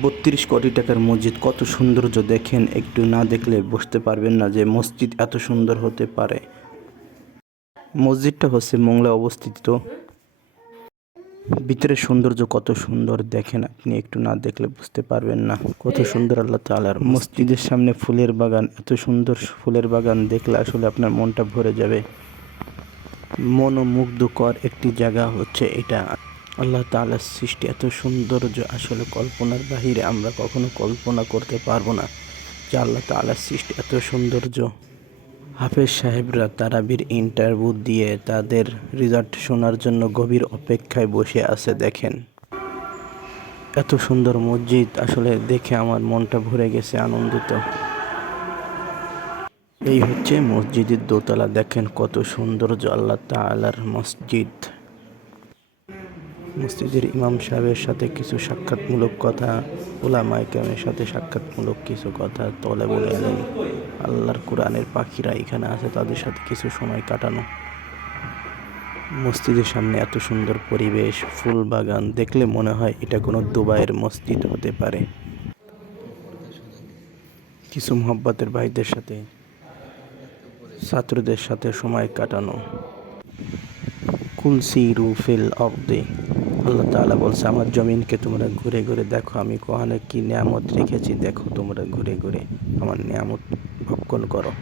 বত্রিশ কোটি টাকার মসজিদ, কত সৌন্দর্য দেখেন, একটু না দেখলে বুঝতে পারবেন না যে মসজিদ এত সুন্দর হতে পারে। মসজিদটা হচ্ছে মোংলা অবস্থিত। ভিতরের সৌন্দর্য কত সুন্দর দেখেন আপনি, একটু না দেখলে বুঝতে পারবেন না। কত সুন্দর আল্লাহ তালার মসজিদের সামনে ফুলের বাগান, এত সুন্দর ফুলের বাগান দেখলে আসলে আপনার মনটা ভরে যাবে। মনোমুগ্ধকর একটি জায়গা হচ্ছে এটা। আল্লাহ তাআলার সৃষ্টি এত সৌন্দর্য, আসলে কল্পনার বাহিরে আমরা কখনো কল্পনা করতে পারব না যে আল্লাহ তাআলার সৃষ্টি এত সৌন্দর্য। হাফেজ সাহেবরা তারাবির ইন্টারভিউ দিয়ে তাদের রেজাল্ট শোনার জন্য গভীর অপেক্ষায় বসে আছে, দেখেন। এত সুন্দর মসজিদ, আসলে দেখে আমার মনটা ভরে গেছে আনন্দিত। এই হচ্ছে মসজিদের দোতলা, দেখেন কত সৌন্দর্য আল্লাহ তাআলার মসজিদ। মসজিদের ইমাম সাহেবের সাথে কিছু সাক্ষাৎমূলক কথা ওলামায় কেমের সাথে সাক্ষাৎমূলক কিছু কথা তলে বলে এলেন আল্লাহর কোরআনের পাখিরা এখানে আছে, তাদের সাথে কিছু সময় কাটানো। মসজিদের সামনে এত সুন্দর পরিবেশ, ফুল বাগান, দেখলে মনে হয় এটা কোনো দুবাইয়ের মসজিদ হতে পারে। কিছু মোহব্বতের ভাইদের সাথে, ছাত্রদের সাথে সময় কাটানো। কুলসি রুফিল অব্দে আল্লাহ তালা বলছে, আমার জমিনকে তোমরা ঘুরে ঘুরে দেখো, আমি কোহানে কি নিয়ামত রেখেছি, দেখো তোমরা ঘুরে ঘুরে আমার নিয়ামত ভক্ষণ করো।